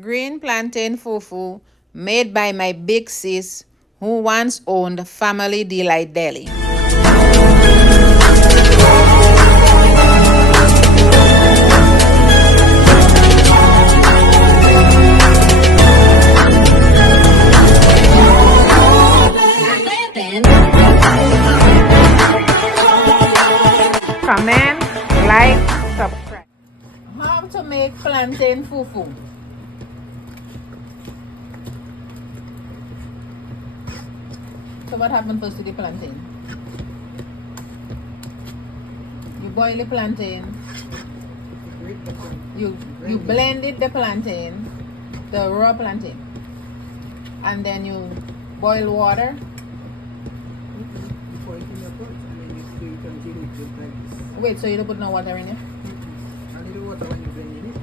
Green plantain fufu made by my big sis who once owned Family Delight Deli. Comment, like, subscribe. How to make plantain fufu? So what happened first to the plantain? You boil the plantain. You blended the plantain, the raw plantain, and then you boil water. Before it in the pot, and then you stir it until it gets like this. Wait, so you don't put no water in it? A little water when you blend it.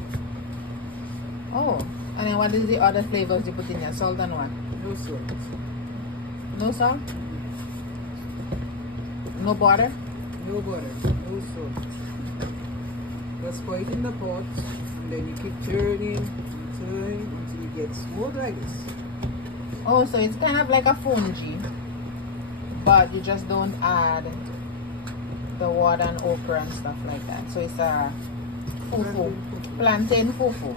Oh, and then what is the other flavors you put in here? Salt and what? No salt. No salt? No butter? No butter. No salt. Just pour it in the pot, and then you keep turning and turning until it gets smooth like this. Oh, so it's kind of like a fungi, but you just don't add the water and okra and stuff like that. So it's a fufu, plantain fufu.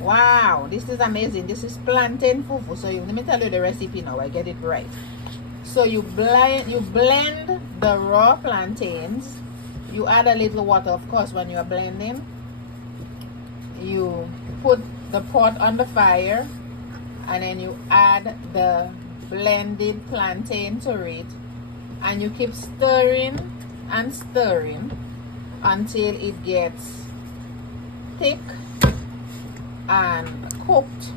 Wow, this is amazing. This is plantain fufu. So let me tell you the recipe now. I get it right. So you blend the raw plantains. You add a little water, of course, when you are blending. You put the pot on the fire, and then you add the blended plantain to it, and you keep stirring and stirring until it gets thick and cooked.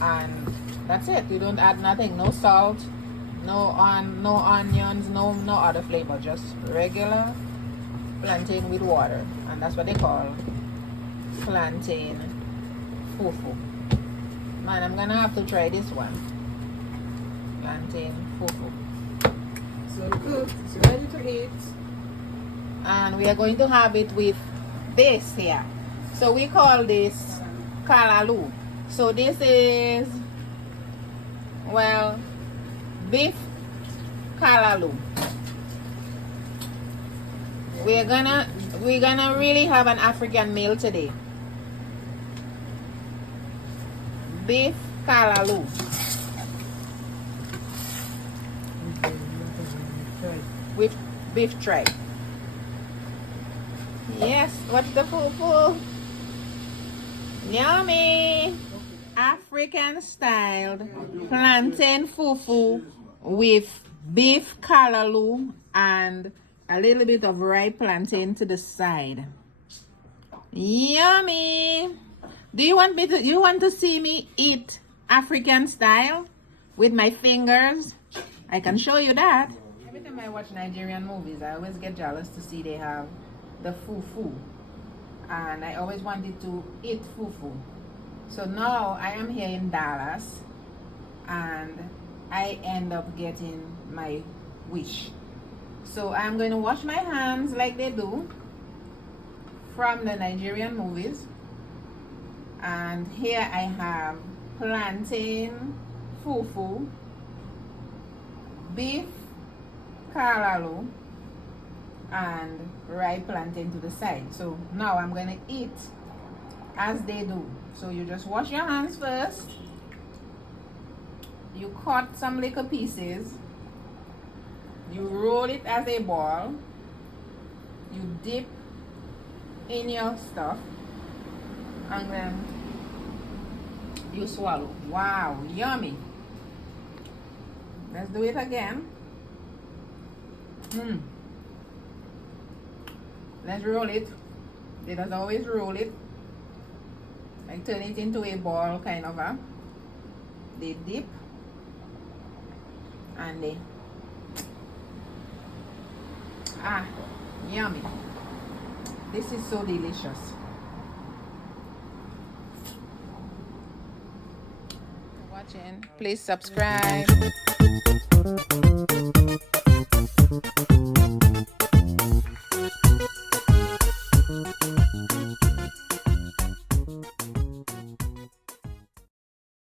And that's it. You don't add nothing. No salt, no onions, no other flavor, just regular plantain with water. And that's what they call plantain fufu. Man, I'm gonna have to try this one. Plantain fufu. So good. It's ready to eat. And we are going to have it with this here. So we call this kalalu. So this is, well, beef kalalu. We're gonna really have an African meal today. Beef kalalu. With beef tripe. Yes, what's the fufu? Yummy! African styled plantain fufu with beef kalalu and a little bit of ripe plantain to the side. Yummy! Do you want to see me eat African style with my fingers? I can show you that. Every time I watch Nigerian movies, I always get jealous to see they have the fufu, and I always wanted to eat fufu. So now I am here in Dallas, and I end up getting my wish. So I'm going to wash my hands like they do from the Nigerian movies. And here I have plantain fufu, beef kalalu, and ripe plantain to the side. So now I'm going to eat as they do. So you just wash your hands first. You cut some little pieces. You roll it as a ball. You dip in your stuff, and then you swallow. Wow, yummy. Let's do it again. Let's roll it. Let us always roll it. I turn it into a ball, kind of a. They dip and they yummy. This is so delicious. Watching, please subscribe.